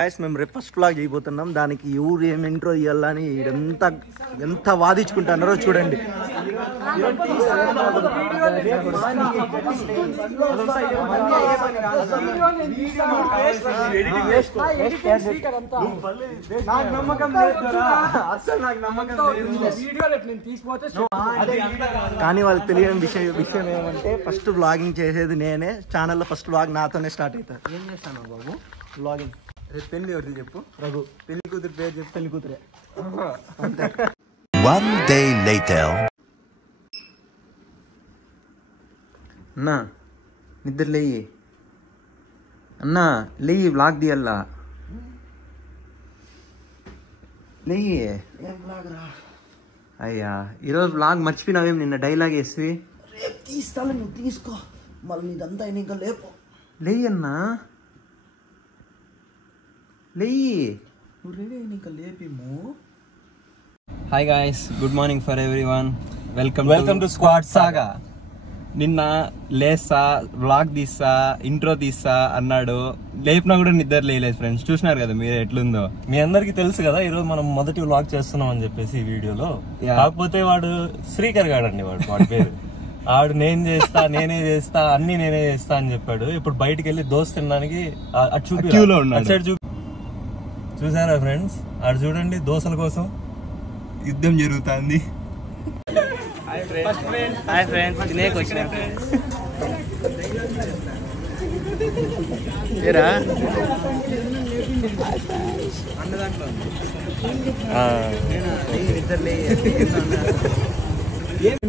Guys మేము రేపు first vlog చేయబోతున్నాం. దానికి ఎవరు ఏం ఇంట్రో ఇవ్వాలని ఎంత వాదించుకుంటున్నారో చూడండి. కానీ వాళ్ళకి తెలియని విషయం ఏమంటే ఫస్ట్ వ్లాగింగ్ చేసేది నేనే. ఛానల్లో ఫస్ట్ వ్లాగ్ నాతోనే స్టార్ట్ అవుతుంది. ఏం చేస్తాను బాబు వ్లాగింగ్? రేపు పెళ్లి ఎవరిది చెప్పు? రఘు. పెళ్లి కూతురు పేరు చెప్పు. పెళ్లి కూతురే. One day later. అన్నా నిద్ర లేయి. అన్నా లేయి, వ్లాగ్ తీయల్లా. లేయి. అయ్యా ఈరోజు వ్లాగ్ మర్చిపోయినావేం? నిన్న డైలాగ్ వేసి రేపు తీస్తాను, నువ్వు తీసుకో. మళ్ళీ నీదంతా ఇంకా లేపు. లేయి అన్నా, లేయి. నువ్వు రెడీ ఇంకా లేపేమో. Hi guys, good morning for everyone. Welcome to squad saga. నిన్న లేస్తా, వ్లాగ్ తీస్తా, ఇంట్రో తీస్తా అన్నాడు. లేపినా కూడా నిద్ర లేదు ఫ్రెండ్స్. చూసినారు కదా మీరు ఎట్లుందో. మీ అందరికి తెలుసు కదా ఈరోజు మనం మొదటి వ్లాగ్ చేస్తున్నాం అని చెప్పేసి ఈ వీడియోలో. కాకపోతే వాడు శ్రీకర్ గాడండి, వాడి పేరు. ఆడు నేనే చేస్తా అన్ని నేనే చేస్తా అని చెప్పాడు. ఇప్పుడు బయటికి వెళ్ళి దోశ తినడానికి చూసారా ఫ్రెండ్స్? ఆడు చూడండి, దోశల కోసం యుద్ధం జరుగుతుంది.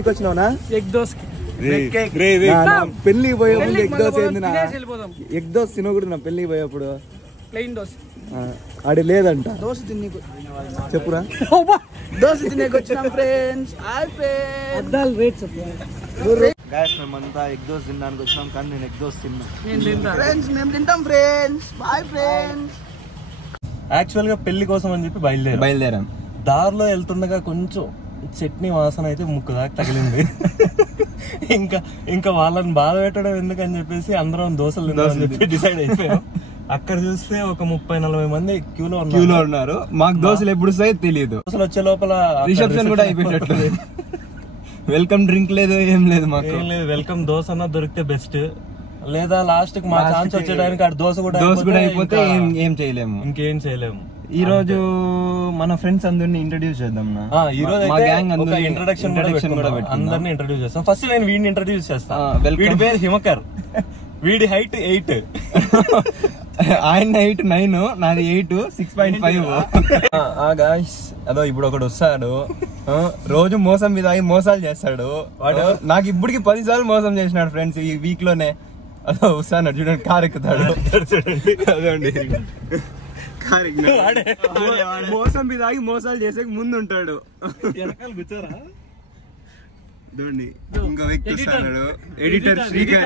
వచ్చినావునా? ఎగ్ దోశ పెళ్లికి పోయే ముందు ఎగ్ దోశ ఏంది? ఎగ్ దోశ తినకూడదు నా పెళ్లికి పోయేప్పుడు. ప్లెయిన్ దోశ ఆడి లేదంట. దోశ తిన్నీకు చెప్పురా. దోశ తినేకి వచ్చినాం ఫ్రెండ్స్. Hi friends. అద్దాలు రేట్ చెప్పు. గాయ్స్ మేమంతా ఎగ్ దోశ తినడానికి వచ్చినాం, కానీ నేను ఎగ్ దోశ తిన్నా. ఫ్రెండ్స్ మేము తింటాం ఫ్రెండ్స్. Bye friends. యాక్చువల్ గా పెళ్లి కోసం అని చెప్పి బయలుదేరాం. దారిలో వెళ్తుండగా కొంచెం చట్నీ వాసన అయితే ముక్కు దాకా తగిలింది. ఇంకా వాళ్ళని బాధ పెట్టడం ఎందుకని చెప్పేసి అందరం దోశలు తిందామని చెప్పి డిసైడ్ అయిపోయాం. అక్కడ చూస్తే ఒక 30-40 మంది క్యూలో ఉన్నారు. మాకు దోశలు ఎప్పుడు వస్తాయో తెలియదు. దోశలు వచ్చే లోపల రిసెప్షన్ కూడా అయిపోయినట్లు. వెల్కమ్ డ్రింక్ లేదు, ఏం లేదు మాకు. ఏం లేదు, వెల్కమ్ దోశ అన్న దొరికితే బెస్ట్. లేదా లాస్ట్ కి మా ఛాన్స్ వచ్చేటానికి ఆ దోశ కూడా అయిపోతే ఏం చేయలేము, ఇంకేం చేయలేము. ఈ రోజు మన ఫ్రెండ్స్ అందరిని ఇంట్రడ్యూస్ చేద్దాం. ఈ రోజు ఇంట్రడక్షన్ అందరినీ ఇంట్రడ్యూస్ చేస్తాం. ఫస్ట్ నేను వీడిని ఇంట్రడ్యూస్ చేస్తాను. వీడి పేరు హిమకర్. వీడి హైట్ 8, ఆయన హైట్ 9, నాది 8, 6.5. గాయ్స్ అదో ఇప్పుడు ఒకడు వస్తాడు, రోజు మోసం మీద మోసాలు చేస్తాడు వాడు. నాకు ఇప్పటికి 10 సార్లు మోసం చేసినాడు ఫ్రెండ్స్ ఈ వీక్ లోనే. అదో వస్తాడు చూడండి, కార్ ఎక్కుతాడు. అదండి మోసం మీద మోసాలు చేసే ముందు ఉంటాడు. ఇంకో వ్యక్తి వస్తాడు, editor Srikar.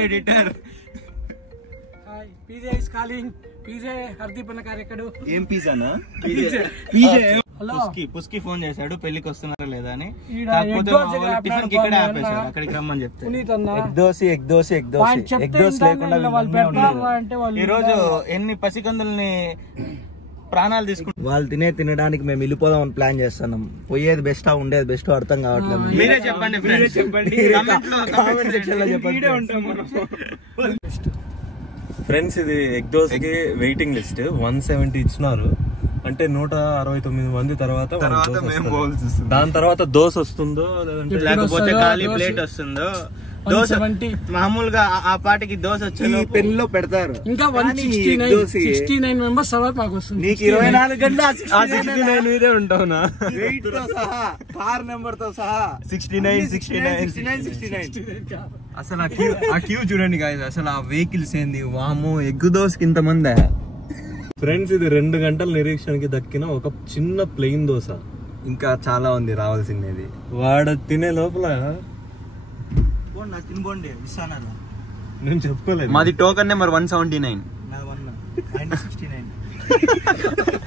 Editor PJ is calling. PJ Hardeep అన్న కార్యకడు. ఏం పిజ్జానా? హలో పుస్కి ఫోన్ చేశాడు పెళ్లికి వస్తున్నారా లేదా అని. కాకపోతే టిఫిన్ కి ఇక్కడ ఆపేశాడు, అక్కడికి రమ్మని చెప్తే. ఎగ్ దోశ లేకుండా ఈ రోజు ఎన్ని పసికందుల్ని ప్రాణాలు తీసుకుంటారు. వాళ్ళు తినడానికి మేము వెళ్ళిపోదాం అని ప్లాన్ చేస్తున్నాం. పోయేది బెస్ట్ ఉండేది బెస్ట్ అర్థం కావట్లేదు. మీరే చెప్పండి. ఫ్రెండ్స్ ఇది ఎగ్ దోశకి వెయిటింగ్ లిస్ట్ 170 ఇచ్చినారు. అంటే 169 మంది తర్వాత దాని తర్వాత దోశ వస్తుందో లేకపోతే ఖాళీ ప్లేట్ వస్తుందో. దోశ మామూలుగా ఆ పాటికి దోశ వచ్చి పెళ్లిలో పెడతారు. ఇంకా 169 మెంబర్స్ తర్వాత మాకు వస్తుంది. నీకు 24 గంటలు 69 మీదే ఉంటావునా? వెయిట్ తో సహా, కార్ నెంబర్ తో సహా 69. అసలు ఆ క్యూ చూడండి గాయ్స్. అసలు ఆ వెహికల్స్ ఏంది, వామో ఎగ్గు దోశకి ఇంతమంది. ఫ్రెండ్స్ ఇది 2 గంటల నిరీక్షణకి దక్కిన ఒక చిన్న ప్లెయిన్ దోశ. ఇంకా చాలా ఉంది రావాల్సింది. వాడు తినే లోపల తినబోండి ఇస్తాను. నేను చెప్పుకోలేదు. మాది టోకన్ నెంబర్ 179.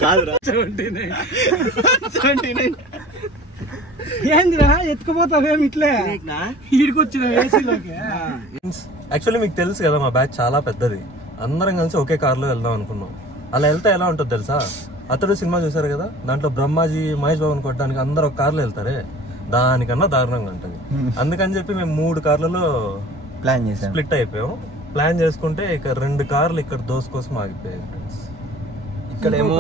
కాదురా 79. ఏందిరా ఎత్తుకుపోతావేమి ఇట్లే ఈడికొచ్చిన ఏసీలోకి. యాక్చువల్లీ మీకు తెలుసు కదా మా బ్యాచ్ చాలా పెద్దది. అందరం కలిసి ఒకే కార్లో వెళ్దాం అనుకున్నాం. అలా వెళ్తే ఎలా ఉంటుంది తెలుసా, అతడు సినిమా చూసారు కదా, దాంట్లో బ్రహ్మాజీ మహేష్ బాబుని కొట్టడానికి అందరూ ఒక కార్లో వెళ్తారే, దానికన్నా దారుణంగా ఉంటుంది. అందుకని చెప్పి మేము 3 కార్లలో ప్లాన్ చేసాం, స్ప్లిట్ అయిపోయాం. ప్లాన్ చేసుకుంటే ఇక 2 కార్లు ఇక్కడ దోశ కోసం ఆగిపోయాయి ఫ్రెండ్స్. ఇక్కడేమో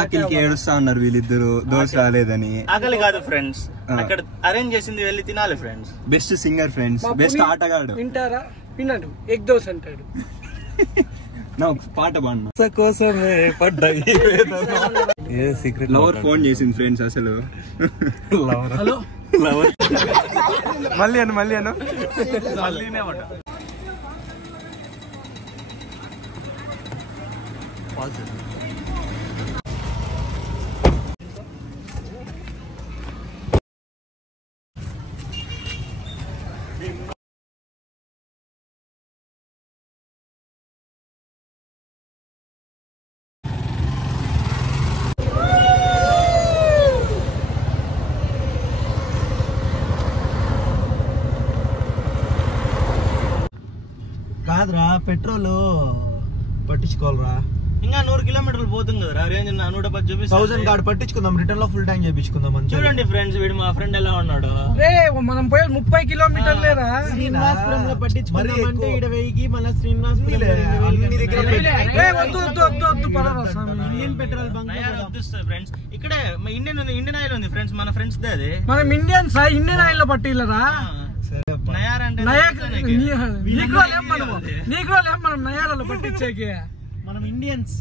ఆకలికి ఏడుస్తా ఉన్నారు వీళ్ళిద్దరు, దోశ రాలేదని. ఆకలి కాదు ఫ్రెండ్స్, అక్కడ అరేంజ్ చేసింది వెళ్ళి తినాలి friends. Best singer friends, best ఆటగాడు. వింటారా? విన్నాడు ఎగ్ దోశ అంటాడు. నా పాట పాడినా కోసమే పడ్డాయి. సీక్రెట్ లవర్ ఫోన్ చేసింది ఫ్రెండ్స్. అసలు హలో లవర్ మళ్ళీ అను మళ్ళీనే కాదురా, పెట్రోల్ పట్టించుకోవాలరా. ఇంకా 100 కిలోమీటర్లు పోతుంది కదరా, రేంజ్ 110 చూపిస్తుంది. 1000 కార్డ్ పట్టించుకుందాం, రిటర్న్ లో ఫుల్ ట్యాంక్ చేయించుకుందాం. చూడండి ఫ్రెండ్స్, వీడు మా ఫ్రెండ్ ఎలా ఉన్నాడు. మనం పోయే 30 కిలోమీటర్లేరా. శ్రీనివాసపురంలో పట్టించుకుందామంటే ఇక్కడ 1000కి మళ్ళీ Srinivasapuram Indian petrol bunk friends. ఇక్కడే ఇండియన్ ఆయిల్ ఉంది ఫ్రెండ్స్, మన ఫ్రెండ్స్ దే అది. మనం ఇండియన్ ఆయిల్ లో పట్టిల్లరా. మనం నయాలలో పట్టించేకి మనం ఇండియన్స్.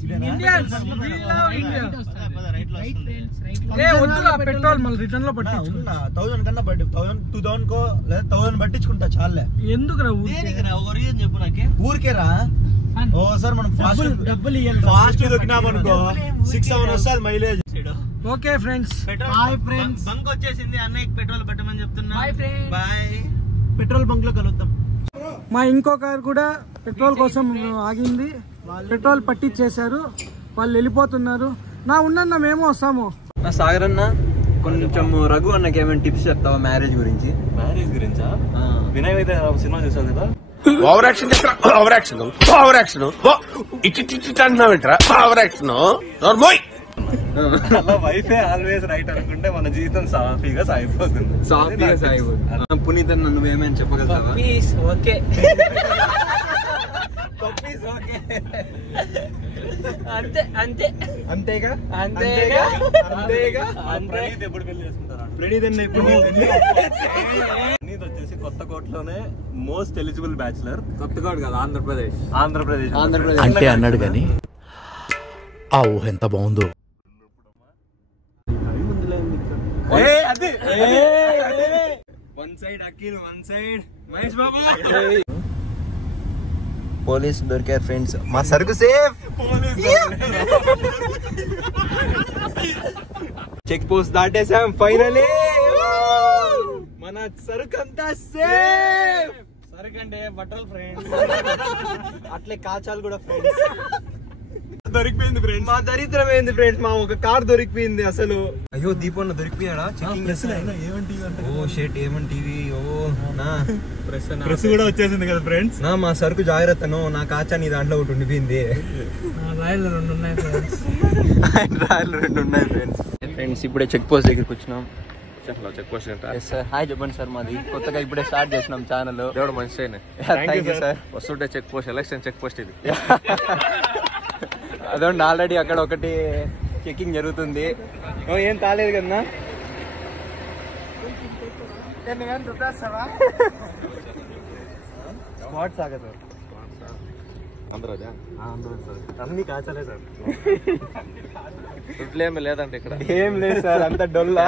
వద్దురా పెట్రోల్ మళ్ళీ రిటర్న్ లో పట్టించు. 1000 కన్నా 2000 కో లేదా 1000 పట్టించుకుంటా చాలే. ఎందుకురా రీజన్ చెప్పు నాకే. ఊరికేరా సార్, మనం డబ్బులు ఫాస్ట్ దొరికినామనుకో 6-7 వస్తుంది మైలేజ్. ఓకే ఫ్రెండ్స్, బంక్ వచ్చేసింది, అన్నయ్యకి పెట్రోల్ పెట్టమని చెప్తున్నా. బాయ్, పెట్రోల్ బంక్ లో కలుద్దాం. మా ఇంకో కార్ కూడా పెట్రోల్ కోసం ఆగింది, పెట్రోల్ పట్టించేశారు, వాళ్ళు వెళ్ళిపోతున్నారు. ఉన్నా మేము వస్తాము. నా సాగర్ అన్న, కొంచెం రఘు అన్నకి ఏమైనా టిప్స్ చెప్తావా మ్యారేజ్ గురించి? మ్యారేజ్ గురించా? వినయ్ అయితే సినిమా చూసావు కదా, అలా వైఫే ఆల్వేస్ రైట్ అనుకుంటే మన జీవితం సాఫీగా సాగిపోతుంది. పునీత్ అన్న, నువ్వేమైనా చెప్పగలుగుతావా? ఓకే అంతే అంతే అంతేగా అంతేగా అంతేగా. ప్రణీత్ ఎప్పుడు పెళ్లి చేసుకుంటారా? ప్రణీత్ అన్న ఇప్పుడు ప్రణీత్ వచ్చేసి కొత్తకోటలోనే మోస్ట్ ఎలిజిబుల్ బ్యాచులర్. కొత్తకోట కాదు, ఆంధ్రప్రదేశ్. అంటే అన్నాడు గాని ఆ ఊహ ఎంత బాగుందో. One side Akhil, one side Mahesh Babu. Police దొరికారు ఫ్రెండ్స్, మా సరుకు సేఫ్. చెక్ పోస్ట్ దాటేసాం ఫైనలీ. మన సరుకు అంతా సేఫ్. సరుకు అంటే బట్టలు ఫ్రెండ్స్, అట్లే కాచాలు కూడా ఫ్రెండ్స్. దొరికిపోయింది ఫ్రెండ్స్, మా దరిద్రం ఏంది ఫ్రెండ్స్, మా ఒక కార్ దొరికిపోయింది అసలు. అయ్యో దీపన్న దొరికిపోయాడా? ఓ షేట్, ఏమన్ టీవీ. ఓ నా ప్రెస్ కూడా వచ్చేసింది కదా ఫ్రెండ్స్. నా మా సరుకు జాగ్రత్తను, నా కాచా నీ దాంట్లో ఒకటి ఉండిపోయింది. రాయలు 2 ఉన్నాయి ఫ్రెండ్స్. రాయలు 2 ఉన్నాయి ఫ్రెండ్స్. ఫ్రెండ్స్ ఇప్పుడే చెక్ పోస్ట్ దగ్గరికి వచ్చినాం. చెక్ పోస్ట్ సార్ హాయ్ చెప్పండి సార్, మాది కొత్తగా ఇప్పుడే స్టార్ట్ చేసినాం ఛానల్. దేవుడు మంచి సార్. వస్తుంటే check post, election check post ఇది. అదొండి ఆల్రెడీ అక్కడ ఒకటి చెకింగ్ జరుగుతుంది. ఏం కాలేదు కదన్నా. స్పాట్ సాగా సార్, అందరూ అన్ని కాచాలే సార్. ఇట్లేమి లేదంటే ఇక్కడ ఏం లేదు సార్, అంత డొల్లా.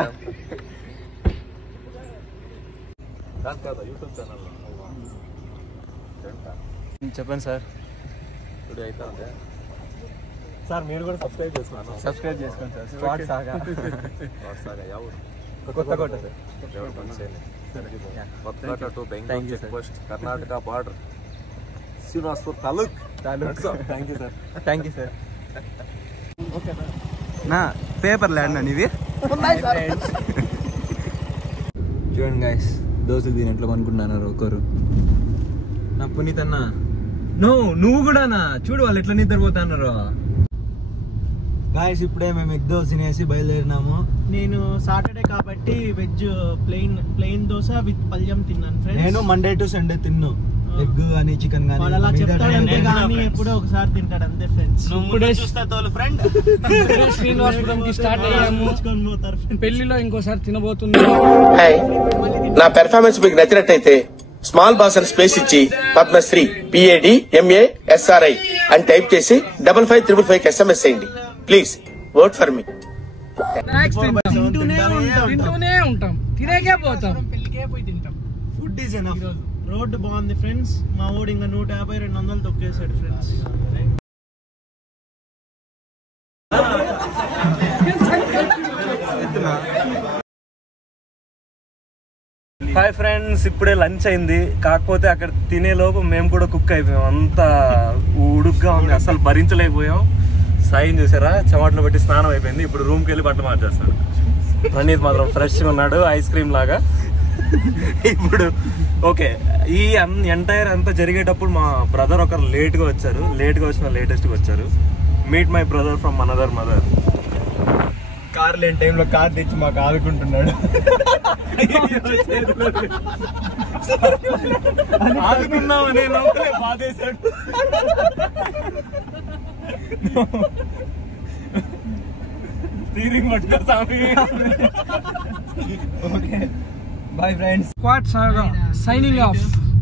యూట్యూబ్ ఛానల్ చెప్పండి సార్. ఇప్పుడు అయితే సార్ మీరు కూడా సబ్స్క్రైబ్ చేసుకోండి. సబ్స్క్రైబ్ చేసుకోండి sir. Spot saga Kothakota sir. Kothakota to Bengaluru check post, Karnataka border, Srinivaspur taluk. Thank you sir. నా పేపర్ ల్యాండ్ అని ఇవి చూడండి గైస్, దోశలు తినట్లు అనుకుంటున్నారు ఒకరు. నా పునీత్ అన్న నువ్వు కూడానా? చూడు వాళ్ళు ఎట్లా నిద్రపోతున్నారు. గాయస్ ఇప్పుడే మేము ఎగ్ దోశ తినేసి బయలుదేరినాము. నేను సాటర్డే కాబట్టి వెజ్ ప్లెయిన్ దోశ విత్ పల్యం తిన్నాను ఫ్రెండ్స్. నేను మండే టు సండే తిన్ను ఎగ్ కానీ చికెన్ కానీ. అలా చెప్తాడంతే కానీ ఎప్పుడో ఒకసారి తింటాడు అంతే ఫ్రెండ్స్. ఇప్పుడే చూస్తా తోలు ఫ్రెండ్. శ్రీనివాసపురం కి స్టార్ట్ అయ్యాము. పెళ్లిలో ఇంకోసారి తినబోతున్నాము. నా పెర్ఫార్మెన్స్ మీకు నచ్చినట్టయితే స్మాల్ బాస్ అని స్పేస్ ఇచ్చి పద్మశ్రీ PADMASRI అని టైప్ చేసి 5555 SMS చేయండి ప్లీజ్. Work for me. తింటూనే ఉంటాం, తినేకే పోతాం, పెళ్లికే పోయి తింటాం. Food is enough. రోడ్డు బాగుంది ఫ్రెండ్స్. మా ఊడు ఇంకా 150-200 తొక్కేసాడు ఫ్రెండ్స్. హాయ్ ఫ్రెండ్స్, ఇప్పుడే లంచ్ అయింది. కాకపోతే అక్కడ తినే లోపు మేము కూడా కుక్ అయిపోయాం. అంతా ఉడుగ్గా ఉంది, అసలు భరించలేకపోయాం. సాయం చూసారా, చెమటలు పెట్టి స్నానం అయిపోయింది. ఇప్పుడు రూమ్కి వెళ్ళి బట్టలు మార్చేస్తాడు. ప్రణీత్ మాత్రం ఫ్రెష్గా ఉన్నాడు, ఐస్ క్రీమ్ లాగా. ఇప్పుడు ఓకే, ఈ ఎంటైర్ అంతా జరిగేటప్పుడు మా బ్రదర్ ఒకరు లేట్గా వచ్చారు. లేటెస్ట్గా వచ్చారు. Meet my brother from another mother. Car లేని టైంలో కార్ తెచ్చి మాకు ఆదుకుంటున్నాడు. ఆదుకున్నామనే లోపలే బాధేశాడు. స్టీరింగ్ పట్టుకో స్వామి. Okay bye friends. Squad saga signing of.